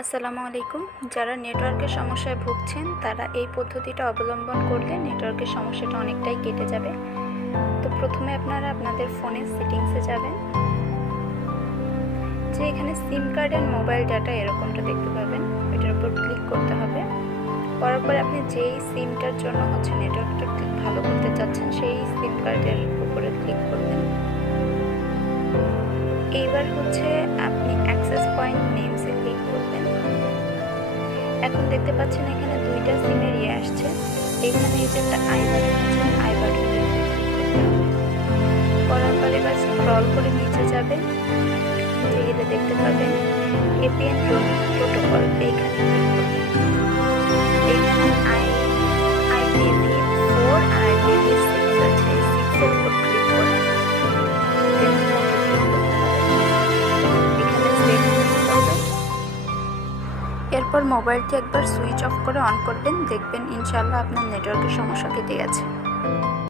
আসসালামু আলাইকুম। যারা নেটওয়ার্কের সমস্যায় ভুগছেন তারা এই পদ্ধতিটা অবলম্বন করলে নেটওয়ার্কের সমস্যাটা অনেকটাই কেটে যাবে। তো প্রথমে আপনারা আপনাদের ফোনের সেটিংসে যাবেন, যে এখানে সিম কার্ড অ্যান্ড মোবাইল ডাটা এরকমটা দেখতে পাবেন, এটার উপর ক্লিক করতে হবে। করার পরে আপনি যেই সিমটার জন্য নেটওয়ার্কটা ভালো করতে চাচ্ছেন সেই সিম কার্ডের উপরে ক্লিক করবেন। এইবার আপনি অ্যাক্সেস পয়েন্ট নেমসে ক্লিক করবেন। এখন দেখতে পাচ্ছেন এখানে দুইটা সিমের আসছে। এখানে এই যে একটা আই বাটন আছে, আই বাটনে করার পরে এবার স্ক্রল করে নিচে যাবেন, নিচে গেলে দেখতে পাবেন এপিএন প্রোটোকল, এইখানে ক্লিক করবেন। এখানে IPv4 আর IPv6 আছে, 6 এর উপর ক্লিক করে এরপর মোবাইলটি একবার সুইচ অফ করে অন করবেন, দেখবেন ইনশাআল্লাহ আপনার নেটওয়ার্কের সমস্যা কেটে গেছে।